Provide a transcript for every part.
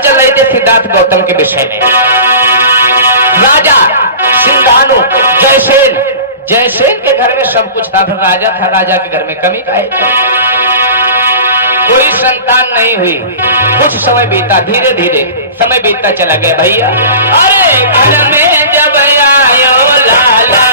चल रही थी सिद्धार्थ गौतम के विषय में। राजा सिंधानु जयसेन के घर में सब कुछ था, फिर राजा था, राजा के घर में कमी का है, कोई संतान नहीं हुई। कुछ समय बीता, धीरे धीरे समय बीतता चला गया भैया। अरे घर में जब आयो लाला,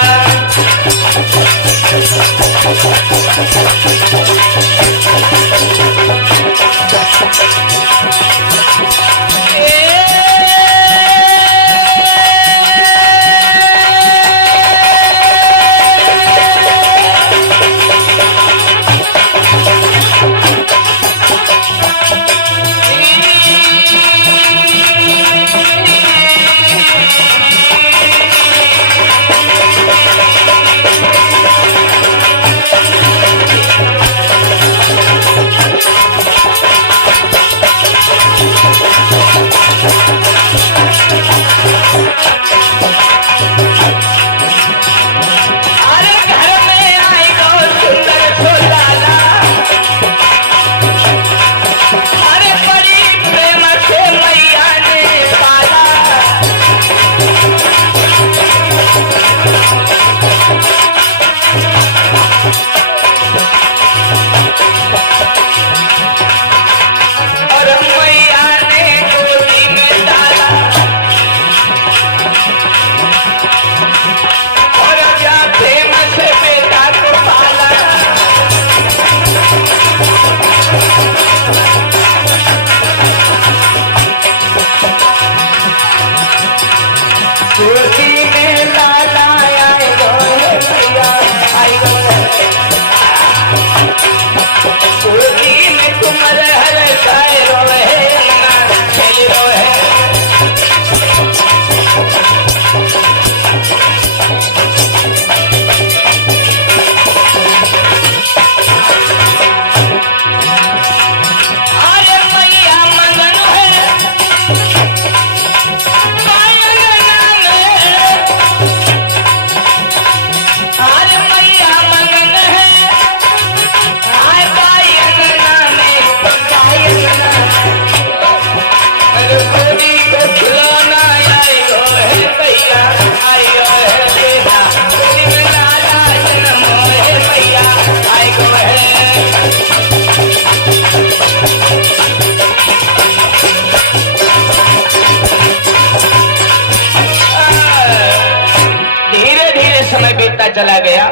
चला गया।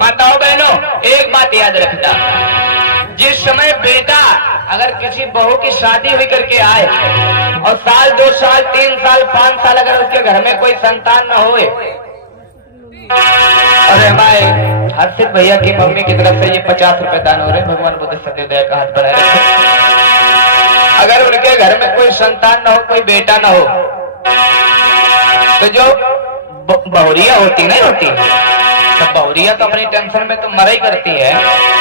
माताओं बहनों, एक बात याद रखना, जिस समय बेटा अगर किसी बहू की शादी हुई करके आए और साल 2 साल 3 साल 5 साल अगर उसके घर में कोई संतान न होए, अरे भाई हर्षित भैया की मम्मी की तरफ से ये 50 रुपए दान हो रहे, भगवान बुद्ध सत्यदेव का हाथ बढ़ाए रखे। अगर उनके घर में कोई संतान न हो, कोई बेटा न हो, तो जो बहुरिया होती नहीं होती, तो बहुरिया तो अपनी टेंशन में तो मरा ही करती है,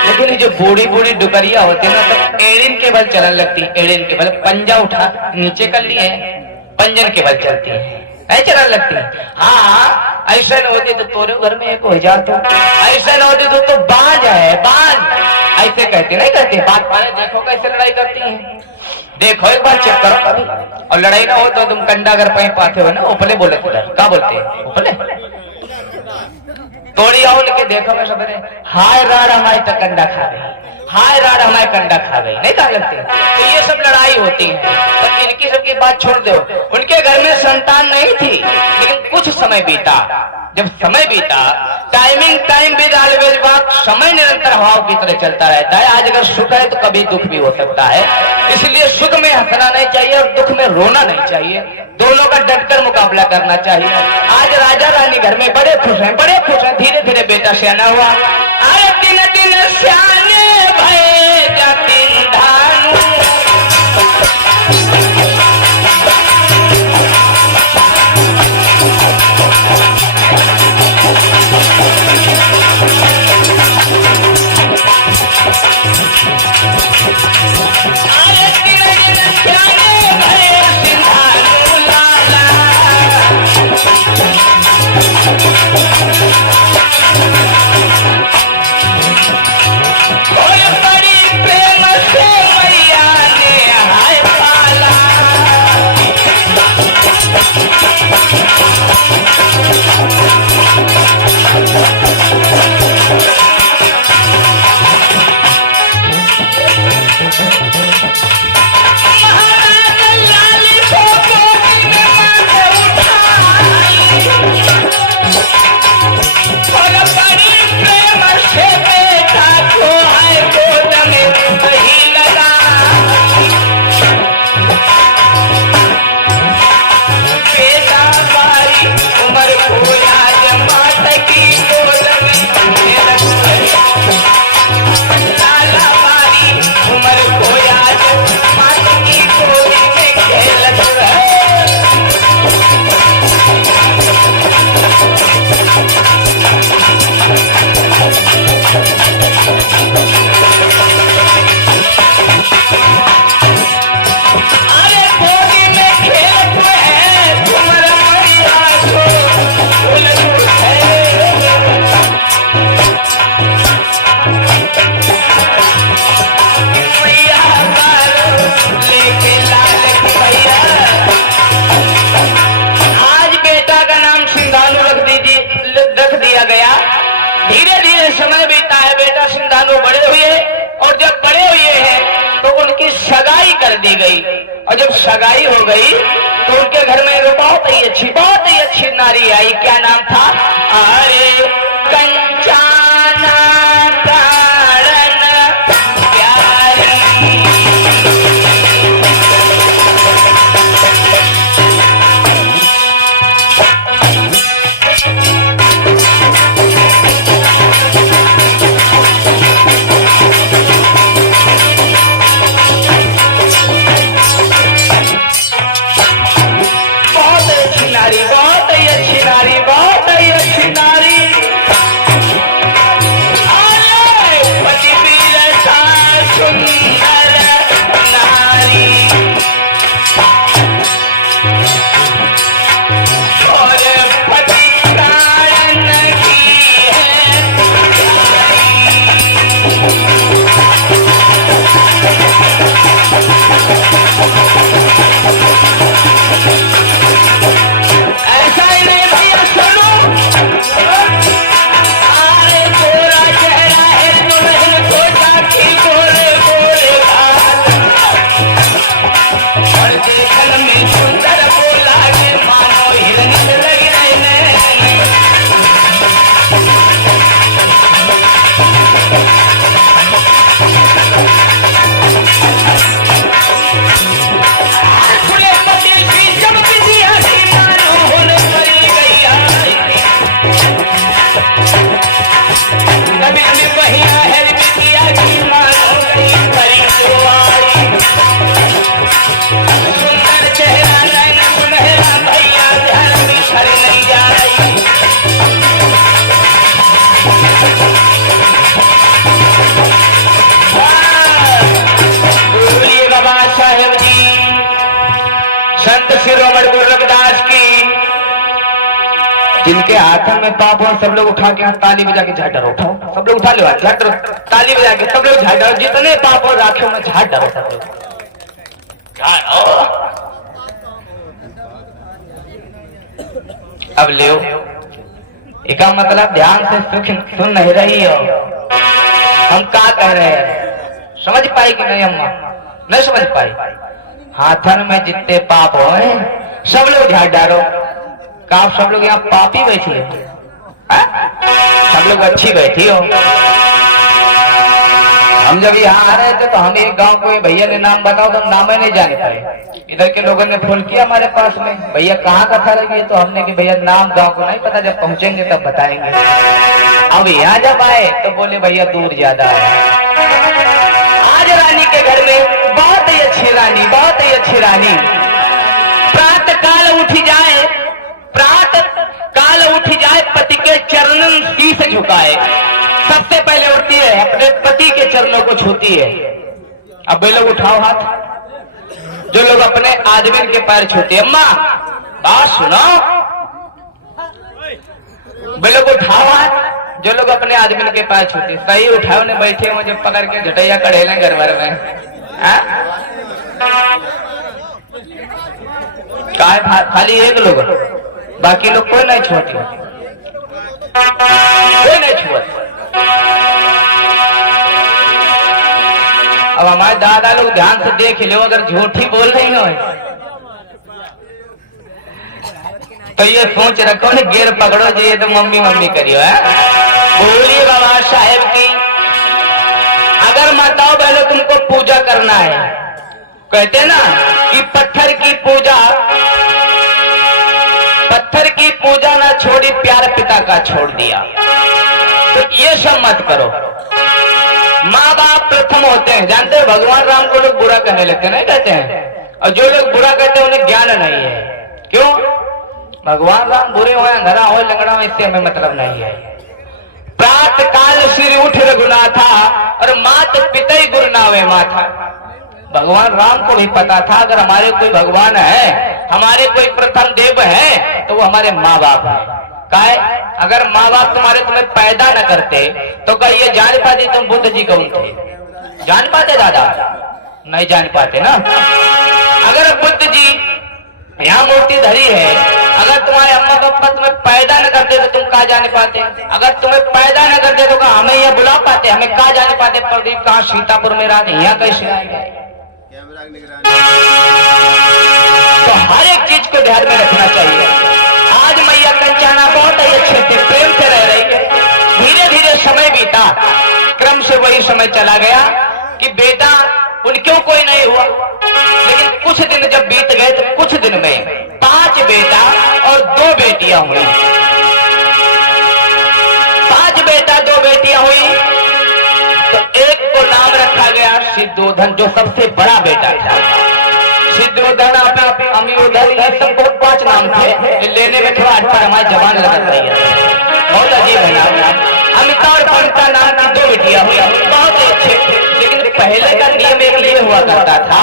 लेकिन जो बूढ़ी बूढ़ी डुकरिया होती है ना, तो एड़िन के बल चलन लगती है। एड़िन के बल पंजा उठा नीचे कर लिए, पंजन के बल चलती है, चलन लगती है। हाँ, ऐसा न होती तो तोरे घर में एक हो जाता, ऐसा न होती तो बांझ है, बांझ ऐसे कहते नहीं कहते। बात माने देखो कैसे लड़ाई करती है, देखो एक बार चेक करो कभी। और लड़ाई ना हो तो तुम कंडा अगर पै पाते हो ना, उपले बोले क्या बोलते हैं, उपले तोड़ी आओ लेके देखो मैं सब हाय राड़ हमारी तो कंडा खा गई, हाय राड़ हमारे कंडा खा गई, नहीं कहा लगते। तो ये सब लड़ाई होती है। तो इनकी सबकी बात छोड़ दो, उनके घर में संतान नहीं थी, लेकिन कुछ समय बीता। जब समय बीता, टाइम विद ऑलवेज बात, समय निरंतर हवाओं की तरह चलता रहता है। आज अगर सुख है तो कभी दुख भी हो सकता है, इसलिए सुख में हंसना नहीं चाहिए और दुख में रोना नहीं चाहिए, दोनों का डटकर मुकाबला करना चाहिए। आज राजा रानी घर में बड़े खुश हैं, बड़े खुश हैं। धीरे धीरे बेटा सियाना हुआ, आए दिन दिन सियाने भये जतिन धानु। सगाई हो गई तो उनके घर में एक बहुत ही अच्छी नारी आई। क्या नाम था? अरे कंचाना कारण प्यारी। जिनके हाथों में पाप हो सब लोग उठा के हाथ ताली बजा के झाड़ डरो। उठाओ सब लोग, उठा लो हाथ, झाड़ डरो, ताली बजा के सब लोग झाड़ डरो। जितने पाप हो राखियों में झाड़ डरो सब लोग। अब ले इसका मतलब ध्यान से सुन नहीं रही हो। हम क्या कह रहे हैं समझ पाई कि नहीं? अम्मा नहीं समझ पाई। हाथन में जितने पाप हो सब लोग झाड़ डालो। आप सब लोग यहाँ पापी बैठी हो, सब लोग अच्छी बैठी हो। हम जब यहाँ आ रहे थे तो हम एक गांव को भैया ने नाम बताओ तो हम नाम ही नहीं जान पाए। इधर के लोगों ने फोन किया हमारे पास में, भैया कहाँ का था लगे? तो हमने कि भैया नाम गांव को नहीं पता, जब पहुंचेंगे तब बताएंगे। अब यहाँ जब आए तो बोले भैया दूर ज्यादा है। आज रानी के घर में बहुत ही अच्छी रानी, बहुत ही अच्छी रानी प्रातः काल उठी जाए, पति के चरणन शीश झुकाए। सबसे पहले उठती है अपने पति के चरणों को छूती है। अब वे लोग उठाओ हाथ, जो लोग अपने आदमी के पैर छूते। अम्मा बात सुनो, वे लोग उठाओ हाथ जो लोग अपने आदमी के पैर छूते। सही उठाओ ने बैठे मुझे पकड़ के झटैया कढ़ेले घर भर में। खाली एक लोग, बाकी लोग कोई नहीं छूते, कोई नहीं छुआ। अब हमारे दादा लोग ध्यान से देख लो, अगर झूठी बोल रही हो तो ये सोच रखो ना, गिर पकड़ो जो ये तो मम्मी मम्मी करियो है। बोलिए बाबा साहेब की। अगर माताओं बहनों तुमको पूजा करना है, कहते ना कि पत्थर की पूजा ना छोड़ी, प्यार पिता का छोड़ दिया। तो ये सब मत करो। माँ बाप प्रथम होते हैं, जानते हैं? भगवान राम को लोग बुरा कहने लगते नहीं कहते हैं, और जो लोग बुरा कहते हैं उन्हें ज्ञान नहीं है। क्यों? भगवान राम बुरे हो, अंधरा हो, लंगड़ा हो, इससे हमें मतलब नहीं है। प्रातः काल सिर उठ रघुनाथा और मात पिता ही गुरु नावे माथा। भगवान राम को भी पता था अगर हमारे कोई भगवान है, हमारे कोई प्रथम देव है तो वो हमारे माँ बाप है। काहे? अगर माँ बाप तुम्हें पैदा न करते तो क्या ये जान पाते तुम बुद्ध जी कौन थे? जान पाते दादा? नहीं जान पाते ना। अगर बुद्ध जी यहाँ मूर्ति धरी है, अगर तुम्हारे अम्मा पापा तुम्हें पैदा न करते तो तुम कहाँ जाने पाते? अगर तुम्हें पैदा न करते तो हमें यहाँ बुला पाते? हमें कहाँ जाने पाते? प्रदीप कहाँ सीतापुर में रात यहाँ कैसे आए? तो हर एक चीज को ध्यान में रखना चाहिए। आज मैया कंचाना बहुत ही अच्छे से प्रेम से रह रही है। धीरे धीरे समय बीता, क्रम से वही समय चला गया कि बेटा उनक्यों कोई नहीं हुआ। लेकिन कुछ दिन जब बीत गए तो कुछ दिन में 5 बेटा और 2 बेटियां हुई। 5 बेटा 2 बेटियां हुई। तो एक को नाम रखा गया सिद्धोधन, जो सबसे बड़ा बेटा था। सिद्धोधन, अमियोधन, ये सबको 5 नाम थे। लेने में थोड़ा अच्छा हमारी जबान लगा रही है, बहुत अजीब है नाम। अमिता और पंता नाम की 2 बेटियां हुई, बहुत ही अच्छे। लेकिन पहले का नियम एक ये हुआ करता था,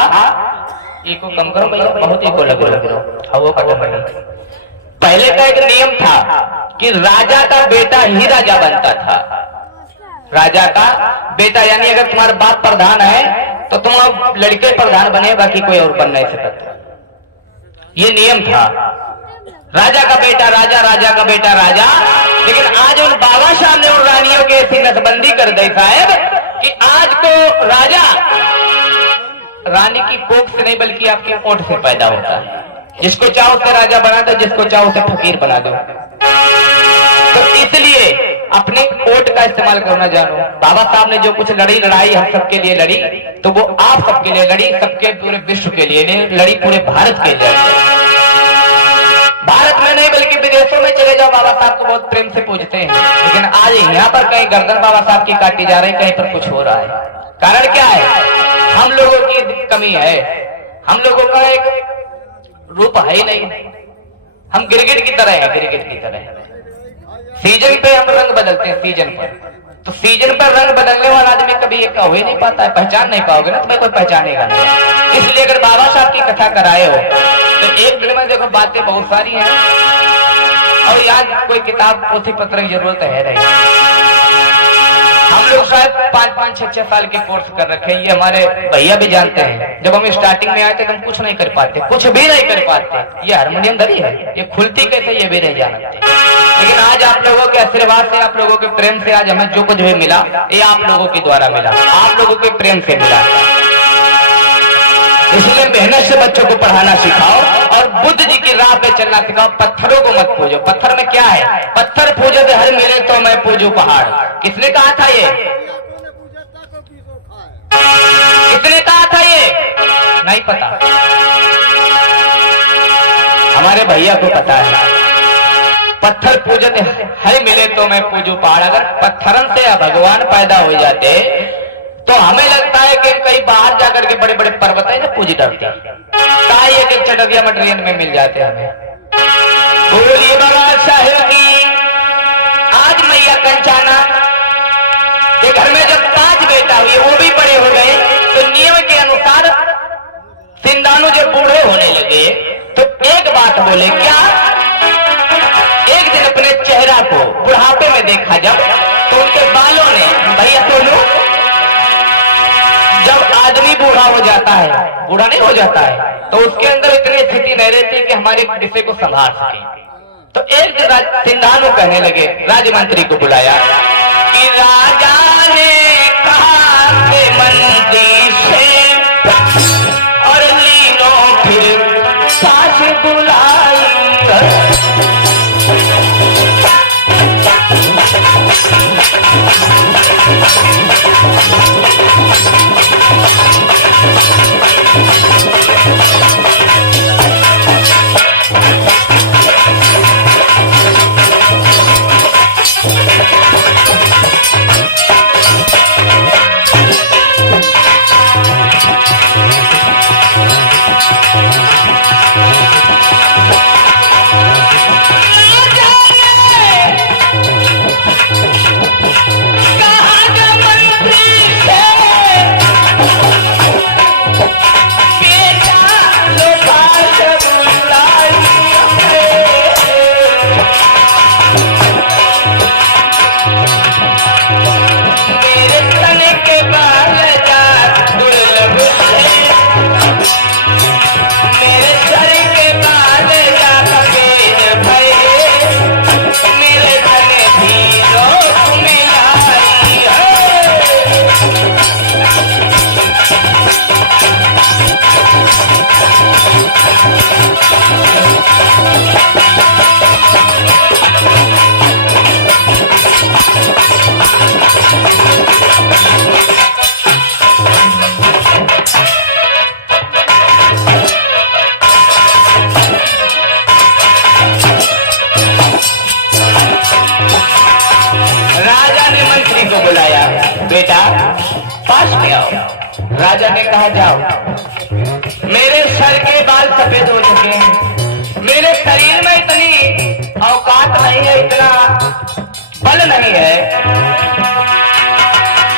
इको कम करो भैया, बहुत इको लग रहा है, वो खत्म है। पहले का एक नियम था कि राजा का बेटा ही राजा बनता था। राजा का बेटा, यानी अगर तुम्हारा बाप प्रधान है तो तुम लड़के प्रधान बने, बाकी कोई और बन नहीं सकता। ये नियम था। राजा का बेटा राजा, राजा का बेटा राजा। लेकिन आज उन बाबा साहब ने उन रानियों की ऐसी नसबंदी कर दी साहब कि आज को राजा रानी की कोख से नहीं बल्कि आपके ओठ से पैदा होता है। जिसको चाहो उससे राजा बना दो, जिसको चाहो उसे फकीर बना दो। तो इसलिए अपने ओट का इस्तेमाल करना जानो। बाबा साहब ने जो कुछ लड़ाई हम सबके लिए लड़ी, तो वो आप सबके लिए लड़ी, सबके पूरे विश्व के लिए लड़ी, पूरे भारत के लिए। भारत में नहीं बल्कि विदेशों में चले जाओ, बाबा साहब को बहुत प्रेम से पूजते हैं। लेकिन आज यहाँ पर कहीं गर्दन बाबा साहब की काटी जा रही, कहीं पर कुछ हो रहा है। कारण क्या है? हम लोगों की कमी है। हम लोगों का एक रूप है ही नहीं। हम गिरगिट की तरह है, गिरगिट की तरह। सीजन पे हम रंग बदलते हैं, सीजन पर। तो सीजन पर रंग बदलने वाला आदमी कभी एक हो ही नहीं पाता है, पहचान नहीं पाओगे ना, तुम्हें कोई पहचानेगा नहीं। इसलिए अगर बाबा साहब की कथा कराए हो तो एक दिन में देखो बातें बहुत सारी हैं, और याद कोई किताब पोथी पत्र की जरूरत है नहीं। हम लोग शायद 5-5, 6-6 साल के कोर्स कर रखे हैं। ये हमारे भैया भी जानते हैं। जब हम स्टार्टिंग में आए थे तो हम कुछ नहीं कर पाते, कुछ भी नहीं कर पाते। ये हारमोनियम धरी है, ये खुलती कैसे ये भी नहीं जानते। लेकिन आज आप लोगों के आशीर्वाद से, आप लोगों के प्रेम से आज हमें जो कुछ भी मिला, ये आप लोगों के द्वारा मिला, आप लोगों के प्रेम से मिला। इसलिए मेहनत से बच्चों को पढ़ाना सिखाओ और बुद्ध जी की राह पे चलना सिखाओ। पत्थरों को मत पूजो। पत्थर में क्या है? पत्थर पूजो तो हर मिले तो मैं पूजू पहाड़। किसने कहा था ये? किसने कहा था ये? नहीं पता। हमारे भैया को पता है। पत्थर पूजते हर मिले तो मैं पूजू पहाड़। अगर पत्थरन से भगवान पैदा हो जाते तो हमें लगता है कि कहीं बाहर जाकर के बड़े बड़े पर्वत है ना पूजी डरते, एक चटरिया मटरियन में मिल जाते हमें। बोलिए बड़ा साहिब की। आज मैया कंचाना के घर में जब 5 बेटा हुए, वो भी बड़े हो गए, तो नियम के अनुसार सिंधानु जब बूढ़े होने लगे तो एक बात बोले, क्या? एक दिन अपने चेहरा को बुढ़ापे में देखा जब, तो उनके बालों ने, भैया सुनो, जब आदमी बूढ़ा हो जाता है, बूढ़ा नहीं हो जाता है, तो उसके अंदर इतनी स्थिति नहीं रहती कि हमारे विषय को संभाल सके। तो एक दिन सिंधानु कहने लगे, राजमंत्री को बुलाया कि राजा ने कहा कि मंत्री से और लीनो फिर सास बुलाई। राजा ने मंत्री को बुलाया, बेटा पास में आओ। राजा ने कहा जाओ, मेरे सर के बाल सफेद हो चुके हैं, मेरे शरीर में इतनी औकात नहीं है, इतना बल नहीं है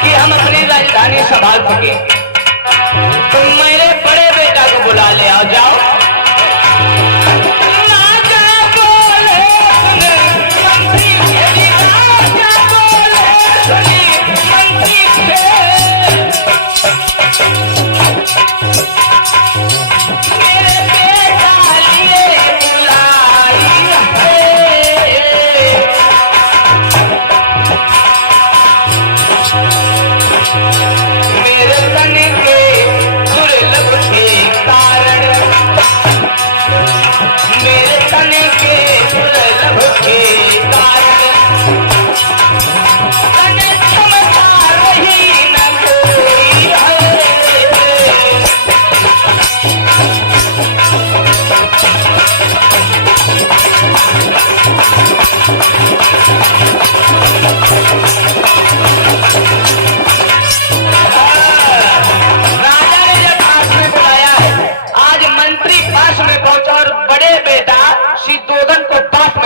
कि हम अपनी राजधानी संभाल सके। तुम मेरे बड़े बेटा को बुला ले आओ, जाओ।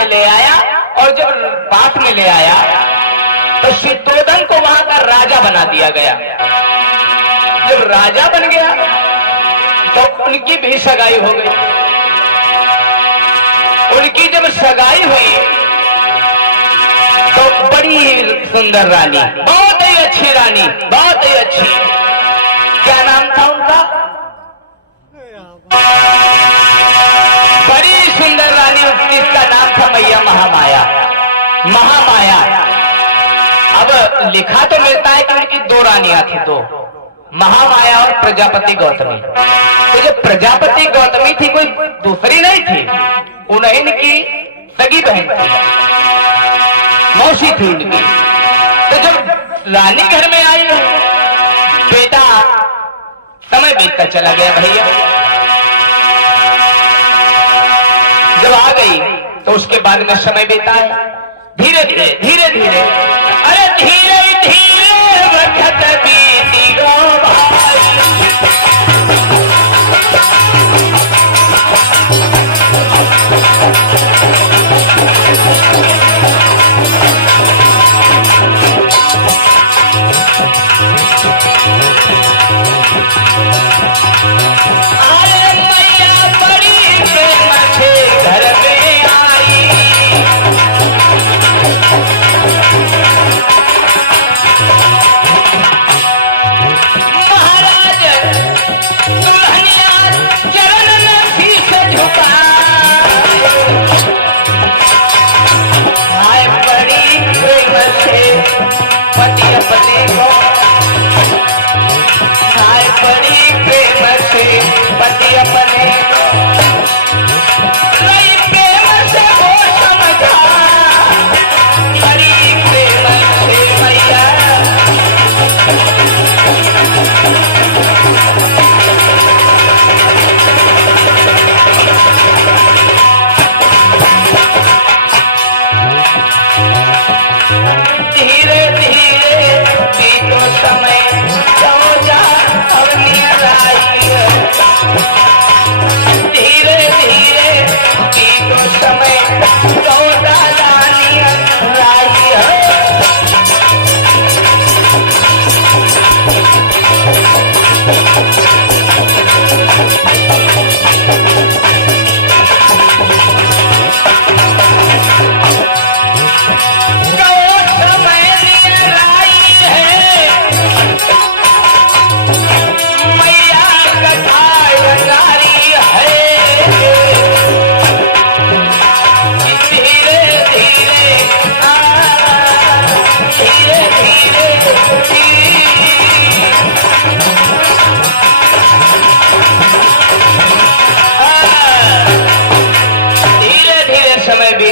ले आया, और जब पास में ले आया तो शुद्धोधन को वहां का राजा बना दिया गया। जब राजा बन गया तो उनकी भी सगाई हो गई। उनकी जब सगाई हुई तो बड़ी सुंदर रानी, बहुत ही अच्छी रानी, बहुत ही अच्छी। क्या नाम था उनका? बड़ी सुंदर रानी, जिसका नाम था मैया महामाया। महामाया। अब लिखा तो मिलता है कि उनकी दो रानियां थी, दो, महामाया और प्रजापति गौतमी। तो जो प्रजापति गौतमी थी कोई दूसरी नहीं थी, उन्हीं की सगी बहन थी, मौसी थी उनकी। तो जब रानी घर में आई, बेटा समय बीतता चला गया भैया। जब आ गई तो उसके बाद में समय बीता है, धीरे धीरे धीरे धीरे, अरे धीरे धीरे वक्त बीती गो भाई।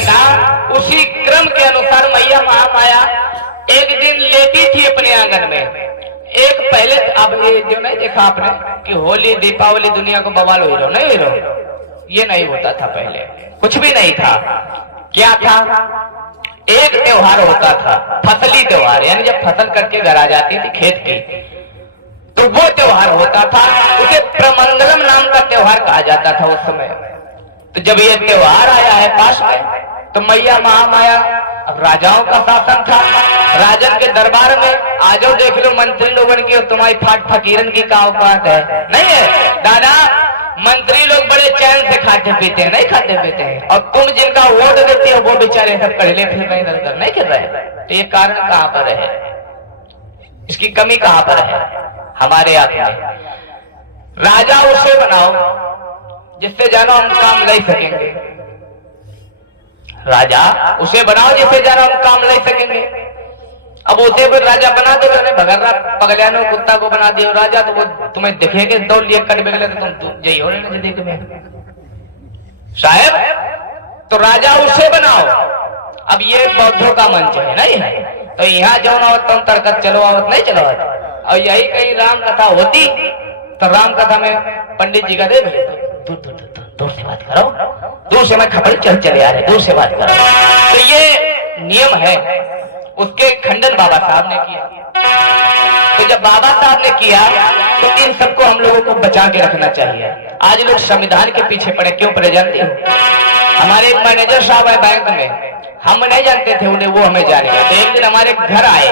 बेटा उसी क्रम के अनुसार मैया महामाया एक दिन लेटी थी अपने आंगन में। एक पहले अब ये जो नहीं देखा आपने कि होली दीपावली दुनिया को बवाल हो नहीं हो ये नहीं होता था पहले, कुछ भी नहीं था। क्या था? एक त्योहार होता था, फसली त्योहार, यानी जब फसल करके घर आ जाती थी खेत की, तो वो त्योहार होता था। उसे प्रमंगलम नाम का त्योहार कहा जाता था उस समय। तो जब ये त्योहार आया है पास में, तो मैया महामाया, अब राजाओं का शासन था, राजन के दरबार में आजो देख लो मंत्री लोगन की और तुम्हारी फाट फकीरन की का औकात है, नहीं है दादा। मंत्री लोग बड़े चैन से खाते पीते हैं, नहीं खाते पीते हैं, और तुम जिनका वोट देते हो वो बेचारे सब कड़ले फिर रहे, इधर उधर नहीं कर रहे। तो ये कारण कहां पर है? इसकी कमी कहां पर है हमारे आप में? राजा उसे बनाओ जिससे जानो हम काम ले सकेंगे, राजा उसे बनाओ जिससे जानो हम काम ले सकेंगे। अब उसे भी राजा बना दो, भगरा पगलियानो कुत्ता को बना दियो राजा, तो वो तुम्हें दिखेगे दौड़ लिए कट बेगले तो तुम जई हो देख में साहब। तो राजा उसे बनाओ। अब ये बौद्धों का मंच है नहीं है, तो यहाँ जो ना तुम तड़कत चलो आवत नहीं चलो। और यही कहीं राम कथा होती तो राम कथा में पंडित जी का दे दूर से बात करो, दूर से मैं खबर चले आ रहे, दूर से बात करो। तो ये नियम है, उसके खंडन बाबा साहब ने किया। तो जब बाबा साहब ने किया तो इन सबको हम लोगों को बचा के रखना चाहिए। आज लोग संविधान के पीछे पड़े, क्यों पड़े जानते हो? हमारे एक मैनेजर साहब है बैंक में, हम नहीं जानते थे उन्हें, वो हमें जान गए। तो एक दिन हमारे घर आए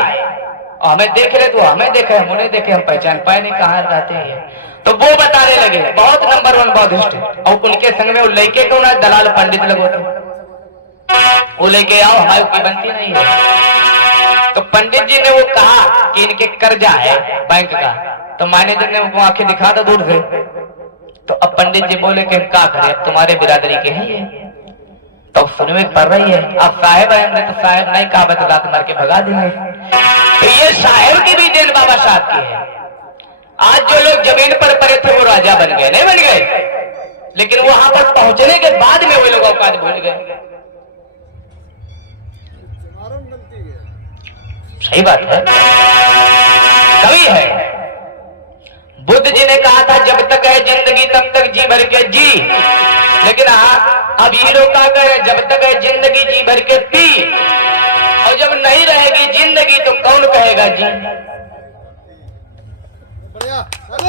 और हमें देख रहे, तो हमें देखे हम उन्हें देखे, हम पहचान पाए नहीं कहाँ रहते हैं। तो वो बताने लगे बहुत नंबर 1 बौद्धिस्ट, और उनके संग में वो लड़के को ना दलाल पंडित लगो, वो लेके आओ हमारी की बनती नहीं है। तो पंडित जी ने वो कहा कि इनके कर्जा है बैंक का, तो मैनेजर ने वो आंखें दिखा था दूर से। तो अब पंडित जी बोले कि हम क्या करें, अब तुम्हारे बिरादरी के हैं ये, तो सुनने में पड़ रही है। अब साहेब आएंगे तो साहेब नहीं कहा तो रात मार के भगा देंगे। तो ये साहेब की भी देन बाबा साहब की है। आज जो लोग जमीन पर पड़े थे वो राजा बन गए, नहीं बन गए, लेकिन वहां पर पहुंचने के बाद में वो लोग औकात भूल गए। सही बात है, कवि है। बुद्ध जी ने कहा था जब तक है जिंदगी तब तक जी भर के जी, लेकिन अब ये लोग क्या कह रहे हैं, जब तक है जिंदगी जी भर के पी, और जब नहीं रहेगी जिंदगी तो कौन कहेगा जी।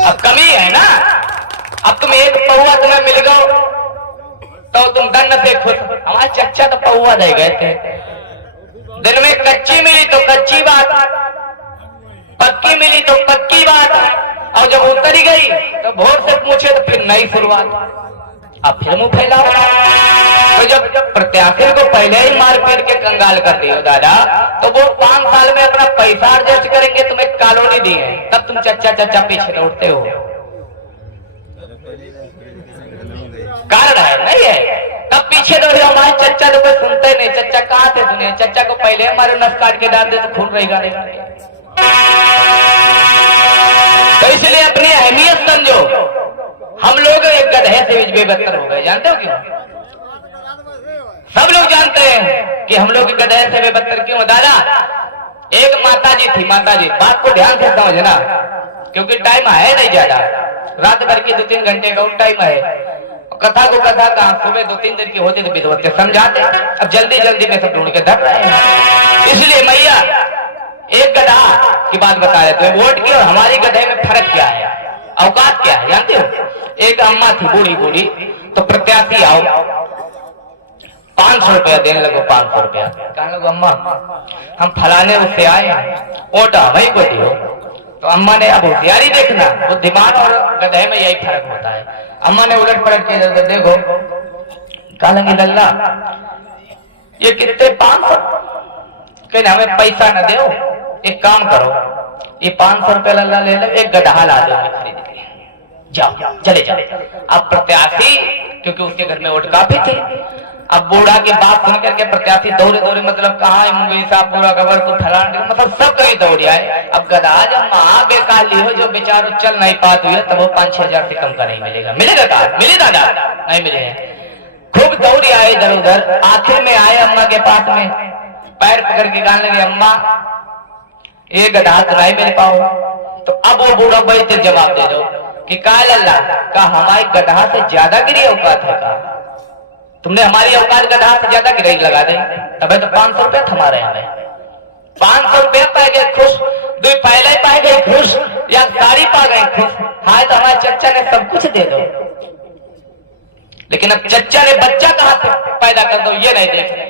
अब कमी है ना। अब तुम एक पौवा तुम्हें मिल गो तो तुम दंड से खुश। हमारे चच्चा तो पौवा दे गए थे, दिन में कच्ची मिली तो कच्ची बात, पक्की मिली तो पक्की बात, और जब उतर गई तो भोर से पूछे तो फिर नई शुरुआत। अब फिर मुंह फैलाओ। तो जब प्रत्याशी को पहले ही मार पीट के कंगाल कर दियो दादा, तो वो 5 साल में अपना पैसा एडजस्ट करेंगे, तुम्हें कॉलोनी दी है, तब तुम चच्चा चच्चा पीछे लौटते हो। कारण है नहीं है, तब पीछे दौड़े। हमारे चच्चा तो कोई सुनते नहीं, चच्चा कहाँ थे सुने, चच्चा को पहले हमारे नस काट के डाल दे तो खून रहेगा नहीं। तो इसलिए अपनी अहमियत समझो। हम लोग एक गधे से बेबत्तर हो गए, जानते हो क्यों? सब लोग जानते हैं कि हम लोग गधे से बेबत्तर क्यों। दादा एक माता जी थी, माता जी, बात को ध्यान से समझना क्योंकि टाइम है नहीं ज्यादा, रात भर की 2-3 घंटे का टाइम है। कथा को कथा कहा सुबह 2-3 दिन की होती तो विधवत समझाते, अब जल्दी जल्दी में सब ढूंढ के धर रहे हैं। इसलिए मैया एक गधा की बात बता रहे थे, वोट की और हमारी गधे में फर्क क्या है, औकात क्या है जानते हो? एक अम्मा थी बूढ़ी बूढ़ी, तो प्रत्याशी आओ 500 रुपया देने लगो, 500 रुपया। कहने लगो अम्मा हम फलाने उससे आए हैं, वोट हमें को दियो। तो अम्मा ने, अब होशियारी देखना, बुद्धिमान और गधे में यही फर्क होता है। अम्मा ने उलट पलट के देखो, कहेंगे लल्ला ये कितने 500, कहने हमें पैसा न दो, एक काम करो ये 500 रुपया लल्ला ले लो, एक गधा ला दो खरीद के, जाओ चले जाओ। अब प्रत्याशी क्योंकि उसके घर में वोट काफी थी, अब बूढ़ा की बात सुन करके प्रत्याशी दौड़े दौड़े, मतलब कहा साहब पूरा खबर तो फैलाने, मतलब सब कहीं दौड़ आए। अब गधा जब महा बेकाली हो, जो बेचारो चल नहीं पाते हुए, तब वो 5-6 हजार से कम का नहीं मिलेगा। मिलेगा कहा? मिले दादा नहीं मिले। खूब दौड़ी आए इधर उधर, आखिर में आए अम्मा के पास में, पैर पकड़ के कहने लगे अम्मा ये गधा तो नहीं मिल पाओ। तो अब वो बूढ़ा भाई तो जवाब दे दो कि काल अल्लाह का हमारी गधा से ज्यादा गिरी औकात है का, तुमने हमारी औकात गधा से ज्यादा गिरी लगा दी। तब तो 500 रुपया थमा रहे हमें, 500 रुपया पा गए खुश, दो पहले पा गए खुश या साड़ी पा गए खुश, हाय तो हमारे चच्चा ने सब कुछ दे दो। लेकिन अब चच्चा ने बच्चा कहां से पैदा कर दो ये नहीं देख रहे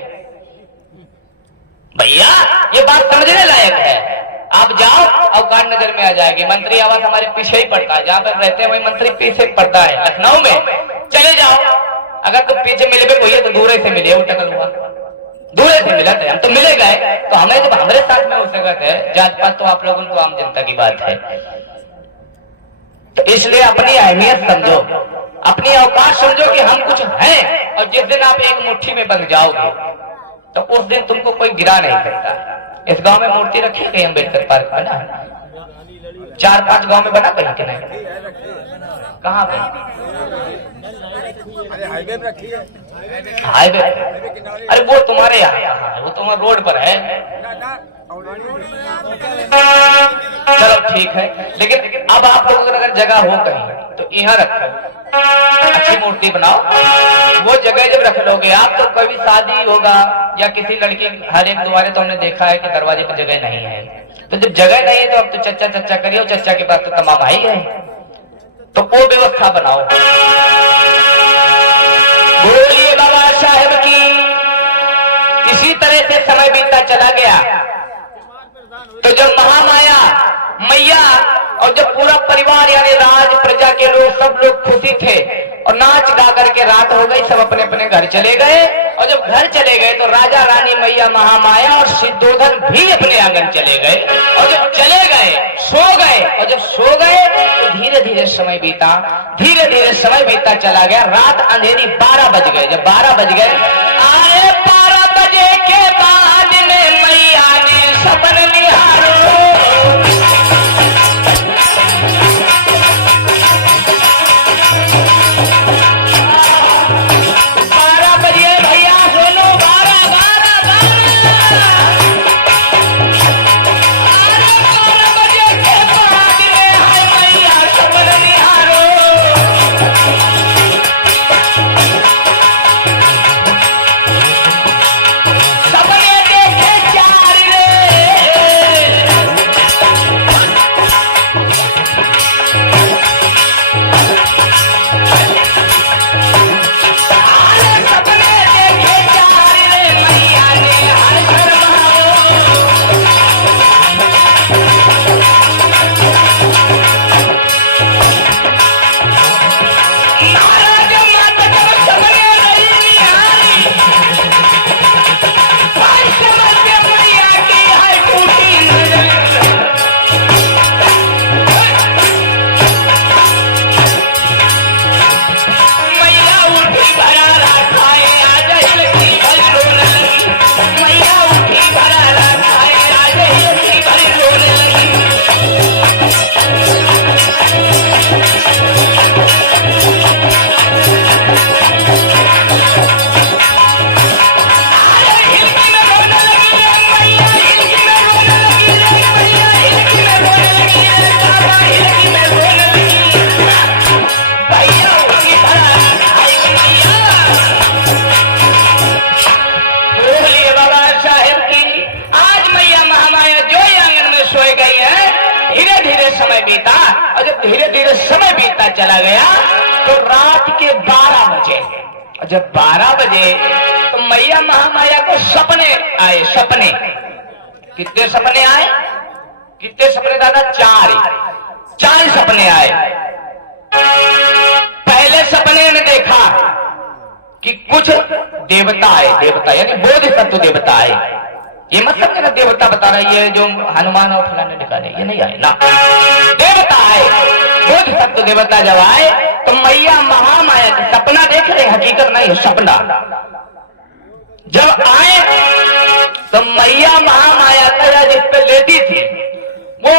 भैया, ये बात समझने लायक है। आप जाओ औकात नजर में आ जाएगी। मंत्री आवास हमारे पीछे ही पड़ता है, जहां पर रहते हैं वही मंत्री पीछे पड़ता है लखनऊ में। चले जाओ, अगर तुम पीछे मिले भी कोई तो दूर से मिले, वो टकल हुआ दूर से मिला था, हम तो मिले गए। तो हमें जब हमारे साथ में हो सकता है जात पात तो आप लोगों को आम जनता की बात है। तो इसलिए अपनी अहमियत समझो, अपनी औकात समझो कि हम कुछ हैं, और जिस दिन आप एक मुट्ठी में बन जाओगे तो उस दिन तुमको कोई गिरा नहीं सकता। इस गांव में मूर्ति रखी गई अम्बेडकर पार्क में ना, 4-5 गांव में बना कहीं के नहीं, कहाँ पे? हाईवे में रखी है, हाईवे, अरे वो तुम्हारे यहाँ, वो तुम्हारे रोड पर है। चलो ठीक है, लेकिन अब आप लोगों को अगर जगह हो कहीं तो यहाँ रखो, अच्छी मूर्ति बनाओ। वो जगह जब रख लोगे आप तो कभी शादी होगा या किसी लड़की, हर एक द्वारे तो हमने देखा है कि दरवाजे पर जगह नहीं है। तो जब जगह नहीं है तो अब तो चच्चा चच्चा करिए, चच्चा के पास तो तमाम भाई है, तो वो व्यवस्था बनाओ। बोलिए बाबा साहेब की। इसी तरह से समय बीतता चला गया। तो जब महामाया मैया और जब पूरा परिवार यानी राज प्रजा के लोग सब लोग खुशी थे और नाच गा करके रात हो गई, सब अपने अपने घर चले गए। और जब घर चले गए तो राजा रानी मैया महामाया और सिद्धोधन भी अपने आंगन चले गए। और जब चले गए सो गए, और जब सो गए तो धीरे धीरे समय बीता, धीरे धीरे समय बीतता चला गया। रात अंधेरी 12 बज गए। जब 12 बज गए, आए 12 बजे के बाद में मैया ने सपन निहारो। 12 बजे भैया सुनो, 12 बजे के बाद में हाय मैया सपन निहारो। सपने देखे 4 रे, सपने देखे 4 रे, मैया ने हर घर महाराज माता जब सपने नहीं निहारी, भाई समझ के मैया की है टूटी नजर। मैया उठी भरा खाए आज हिलकी भरी रोने लगी। मैया उठी भरा खाए आज हिलकी भरी रोने लगी। आज हिलकी में रोने लगी रे मैया, हिलकी में रोने लगी रे मैया, हिलकी में रोने लगी रे बाबा, हिलकी में रोने लगी। भैया उठी भरा खाए मैया। बोलिए बाबा साहेब की। आज मैया महामाया जो ही आंगन में सोए गई है। धीरे धीरे समय बीता, और जब धीरे धीरे समय बीतता चला गया तो रात के 12 बजे, और जब 12 बजे तो मैया महामाया को सपने आए। सपने कितने सपने आए? कितने सपने दादा? 4 सपने आए। पहले सपने ने देखा कि कुछ देवता आए, देवता यानी बोधिसत्व देवता आए। ये मत समझना देवता बता रहा है ये जो हनुमान और फलाने निकाले, ये नहीं आए ना, देवता आए। बोधिसत्व देवता जब आए तो मैया महामाया का सपना देख रहे, हकीकत नहीं है सपना। जब आए तो मैया महामाया का जिस पे लेटी थी वो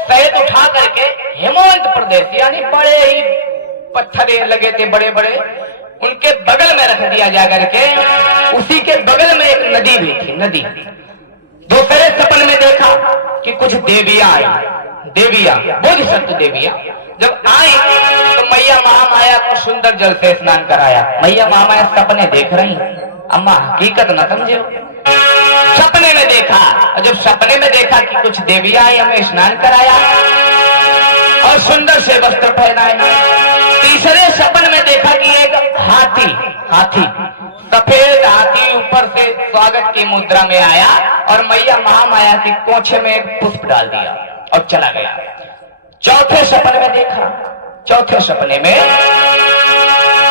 शहद उठा करके हेमंत प्रदेश यानी बड़े ही पत्थर लगे थे, बड़े बड़े उनके बगल में रख दिया जा करके। उसी के बगल में एक नदी भी थी, नदी। दूसरे सपन में देखा कि कुछ देवियां आई, देवियां, बोधिसत्व देवियां जब आई तो मैया महामाया को सुंदर जल से स्नान कराया। मैया महामाया सपने देख रही, अम्मा हकीकत न समझो, सपने में देखा। और जब सपने में देखा कि कुछ देवियां आई, हमें स्नान कराया और सुंदर से वस्त्र पहनाए। तीसरे सपन में देखा कि एक हाथी, हाथी, सफेद हाथी ऊपर से स्वागत की मुद्रा में आया और मैया महामाया की कोंछे में एक पुष्प डाल दिया और चला गया। चौथे सपन में देखा, चौथे सपने में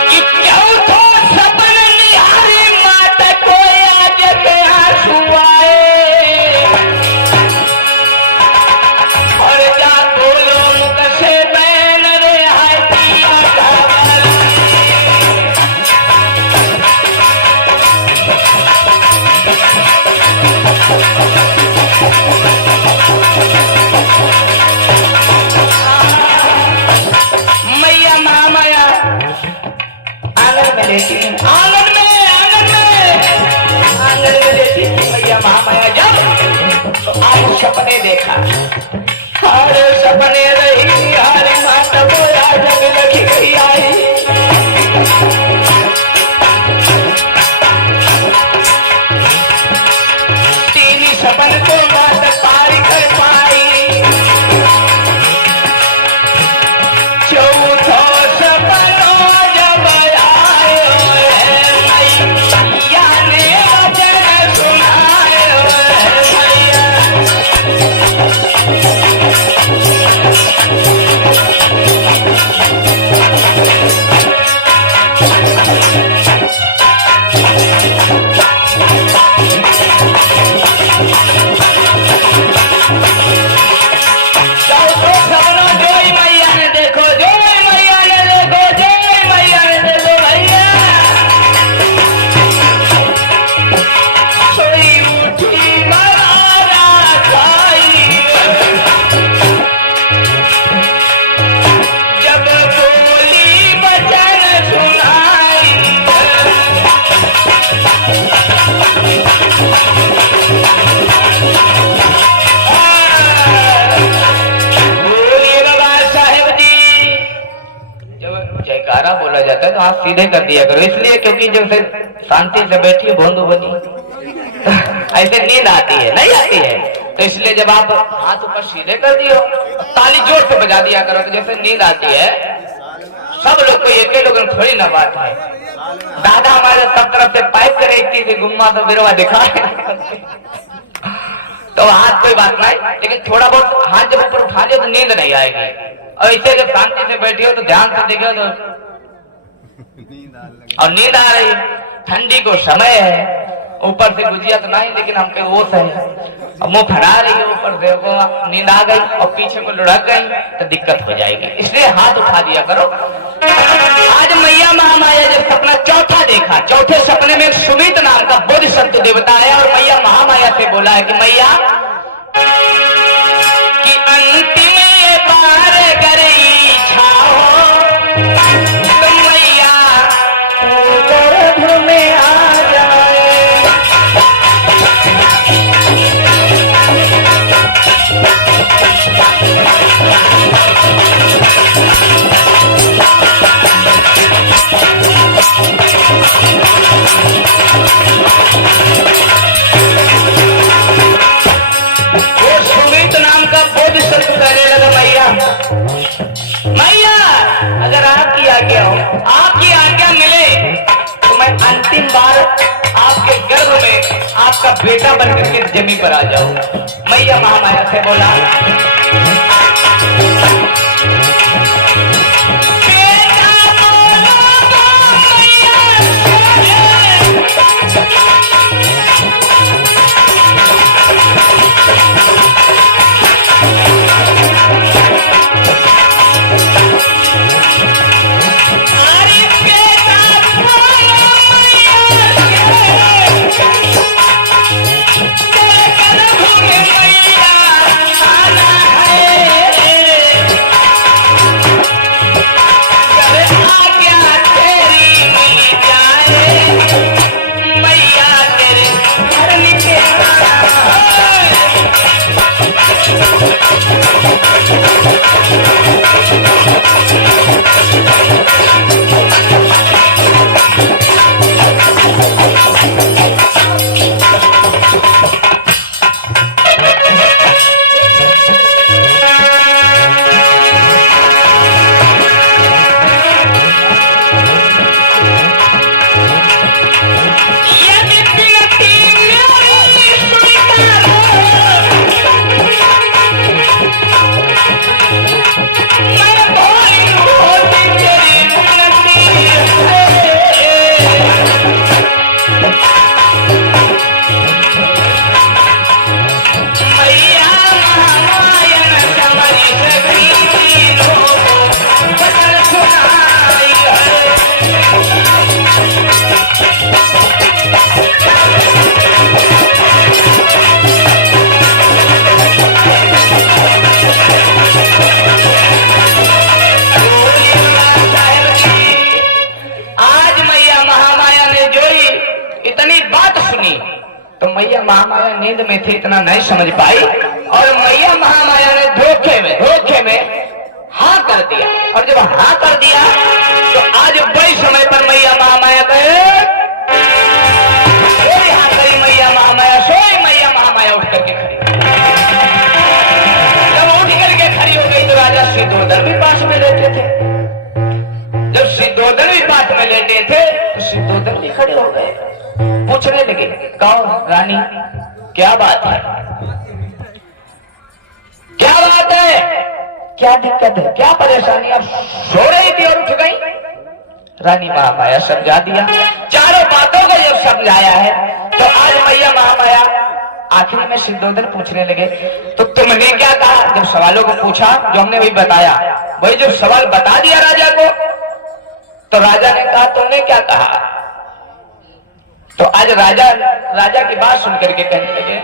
कि चौथो सपन निहारी माता को आज के आंसू आए और जा बोलो मुख से बैन रे हाय पिया घावल। मैया महामाया आंगन में लेटी, आंगन में, आंगन में, आंगन में लेटी मैया महामाया जब तो आज सपने देखा। हर सपने रही हर माता बोया जब लगी गई आई। तीन सपन को माता पारी कर पाई। चौथो सपनो जब आयो है मैया ने वचन सुनायो है मैया। चौथो सपनो जोई मैया ने देखो, जोई मैया ने देखो, जोई मैया ने देखो भैया। सोई उठी मरारा खाई जब बोली वचन सुनाई। बोलिए बाबा साहेब जी। जब जयकारा बोला जाता है तो हाथ सीधे कर दिया करो, इसलिए क्योंकि जब से शांति से बैठी है भोंदू बनी ऐसे नींद आती है, नहीं आती है, तो इसलिए जब आप हाथ ऊपर सीधे कर दियो ताली जोर से बजा दिया करो, तो जैसे नींद आती है। सब लोग को एक ही लोग थोड़ी ना बात है। दादा हमारे सब तरफ से पाइप करे, इतनी से गुम्मा तो बिरवा दिखा तो हाथ कोई बात नहीं, लेकिन थोड़ा बहुत हाथ जब ऊपर उठा लियो तो नींद नहीं आएगी। और इसे जब शांति से बैठी हो तो ध्यान से देखो तो और नींद आ रही। ठंडी को समय है, ऊपर से गुजिया तो नहीं लेकिन हमके होश है, मुंह फड़ा रही है ऊपर से, नींद आ गई और पीछे को लुढ़क गई तो दिक्कत हो जाएगी, इसलिए हाथ उठा दिया करो। आज मैया महामाया जब सपना चौथा देखा, चौथे सपने में सुमित नाम का बोधिसत्व देवता है और मैया महामाया से बोला है कि मैया कि अंतिम बार अगर इच्छा हो तो मैया गर्भ में आ जाए। मैया अगर आपकी आज्ञा हो, आपकी आज्ञा मिले तो मैं अंतिम बार आपके गर्भ में आपका बेटा बनकर के जमीन पर आ जाऊं। मैया महामाया से बोला इतनी बात सुनी तो मैया महामाया नींद में थे, इतना नहीं समझ पाई, और मैया महामाया ने धोखे में हाँ कर दिया। और जब हाँ कर दिया तो आज बड़ी समय पर मैया महामाया कहे हाँ करी मैया महामाया, सोई मैया महामाया उठ करके खड़ी। जब उठ करके खड़ी हो गई तो राजा सिद्धोधन भी पास में लेटे थे। जब सिद्धोधन भी पास में लेटे थे तो सिद्धोधन भी खड़े हो गए, पूछने लगे कौन रानी क्या बात है, क्या बात है, क्या दिक्कत है, क्या परेशानी, आप सो रही थी और उठ गई। रानी महामाया समझा दिया, चारों बातों को जब समझाया है तो आज मैया महामाया आखिरी में सिद्धोधन पूछने लगे तो तुमने क्या कहा। जब सवालों को पूछा जो हमने वही बताया, वही जब सवाल बता दिया राजा को तो राजा ने कहा तुमने क्या कहा। तो आज राजा की बात सुन करके कहने लगे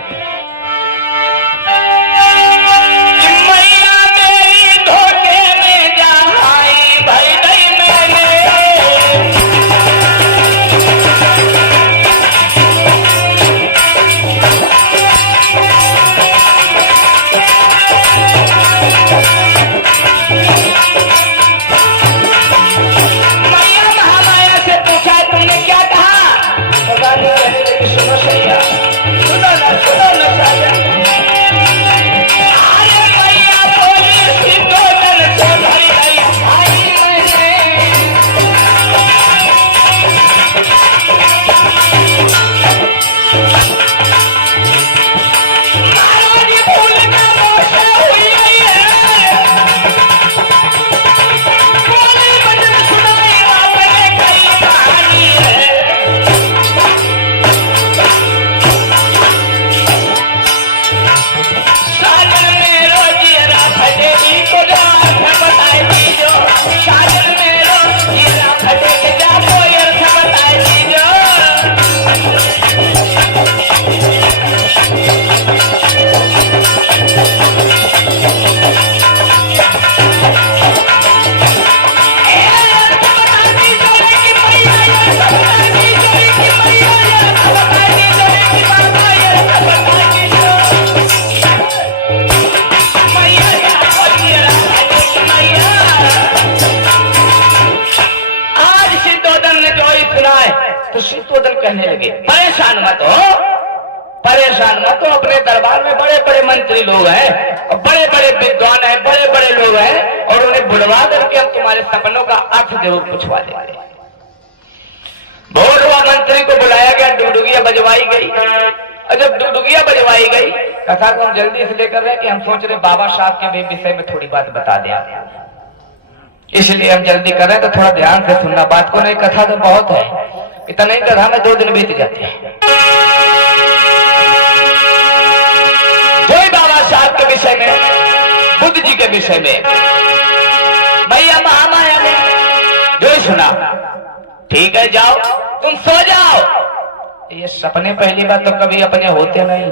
कि मैया मेरी धोखे में जहाई भई गई मैंने, मैया महामाया से पूछा तुमने क्या कहा। सुनो सैया, सुनो न साजा, अरे मैया बोली सिद्धोधन को धर गई भाई महाराज भूल का मोशा हुई है, बोली बचन सुनाई आपने कई कहानी है। साजन में रोजिया फटेगी को अर्थ बताए दीजो, साजन में रोजिया फटेगी जा कोई अर्थ बताए दीजो। तो सिद्धोधन कहने लगे परेशान मत हो, अपने दरबार में बड़े बड़े मंत्री लोग हैं और बड़े बड़े विद्वान हैं, बड़े बड़े लोग हैं, और उन्हें बुलवा करके हम तुम्हारे सपनों का अर्थ जरूर पूछवा देंगे। भोर हुआ, मंत्री को बुलाया गया, डुगडुगिया बजवाई गई, और जब डुगडुगिया बजवाई गई कथा को हम जल्दी से लेकर रहे कि हम सोच रहे बाबा साहब के भी विषय में थोड़ी बात बता दें, इसलिए हम जल्दी कर रहे हैं, तो थोड़ा ध्यान से सुनना बात को। नहीं, कथा तो बहुत है, इतना ही कथा में 2 दिन बीत जाते हैं। कोई बाबा साहब के विषय में, बुद्ध जी के विषय में मैया महामाया ने जो सुना, ठीक है जाओ तुम सो जाओ। ये सपने पहली बात तो कभी अपने होते नहीं,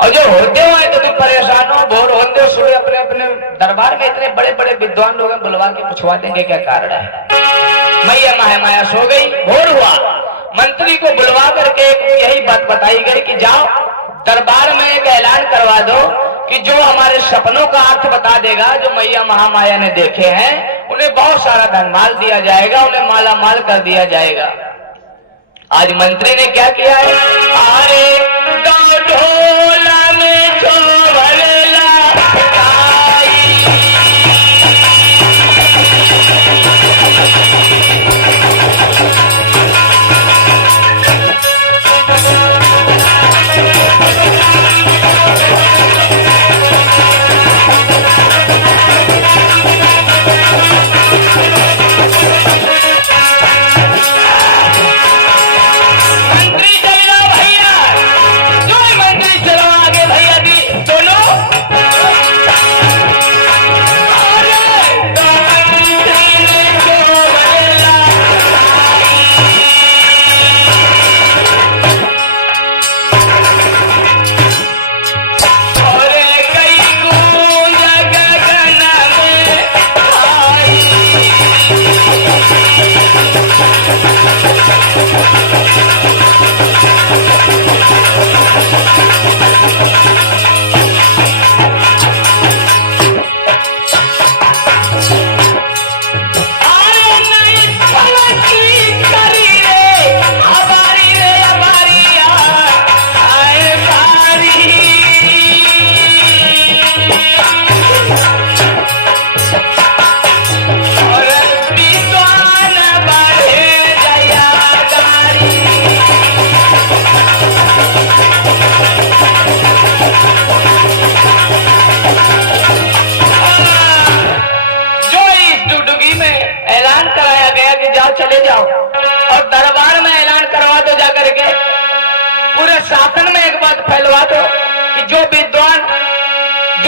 और जो होते हुए तो तुम परेशान हो, बोर होते हो, सुबह अपने अपने दरबार में इतने बड़े बड़े विद्वान लोग बुलवा के पूछवा देंगे क्या कारण है। मैया महामाया सो गई, भोर हुआ, मंत्री को बुलवा करके यही बात बताई गई कि जाओ दरबार में एक ऐलान करवा दो कि जो हमारे सपनों का अर्थ बता देगा, जो मैया महामाया ने देखे हैं, उन्हें बहुत सारा धनमाल दिया जाएगा, उन्हें माला माल कर दिया जाएगा। आज मंत्री ने क्या किया है, अरे ढोला में चोभरला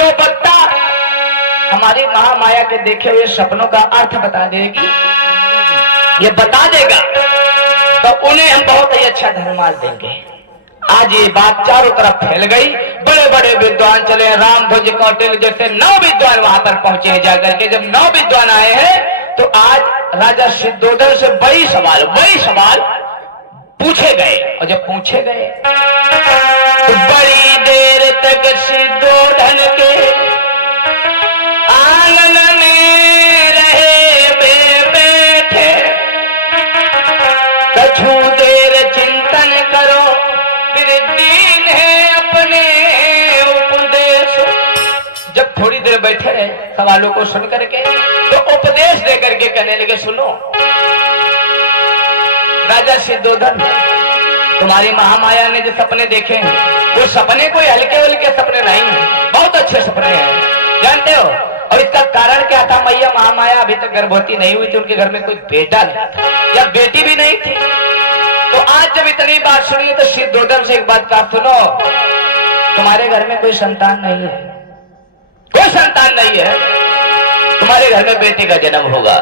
जो वक्ता हमारी महामाया के देखे हुए सपनों का अर्थ बता देगी, ये बता देगा, तो उन्हें हम बहुत ही अच्छा धर्मार्थ देंगे। आज ये बात चारों तरफ फैल गई, बड़े बड़े विद्वान चले, रामध्वज कौटिल्य जैसे 9 विद्वान वहां पर पहुंचे। जाकर के जब 9 विद्वान आए हैं तो आज राजा सिद्धोधन से बड़ी सवाल पूछे गए। और जब पूछे गए तो बड़ी देर तक सिद्धोधन के आंगन में रहे बैठे, कछु देर चिंतन करो फिर दीन है अपने उपदेश। जब थोड़ी देर बैठे रहे सवालों को सुन करके तो उपदेश दे करके कहने लगे, सुनो राजा सिद्धोधन, तुम्हारी महामाया ने जो सपने देखे हैं वो सपने कोई हल्के हल्के सपने नहीं है, बहुत अच्छे सपने हैं, जानते हो। और इसका कारण क्या था? मैया महामाया अभी तक गर्भवती नहीं हुई थी, उनके घर में कोई बेटा नहीं था या बेटी भी नहीं थी। तो आज जब इतनी बात सुनी तो सिद्धोधन से एक बात कहा, सुनो तुम्हारे घर में कोई संतान नहीं है, कोई संतान नहीं है, तुम्हारे घर में बेटे का जन्म होगा,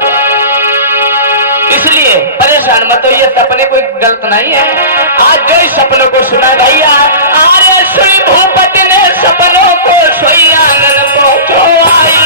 इसलिए परेशान मत हो, ये सपने कोई गलत नहीं है। आज जो इस सपनों को सुना भैया, आर्य श्री भूपति ने सपनों को सोई आंगन पहुंचो आई।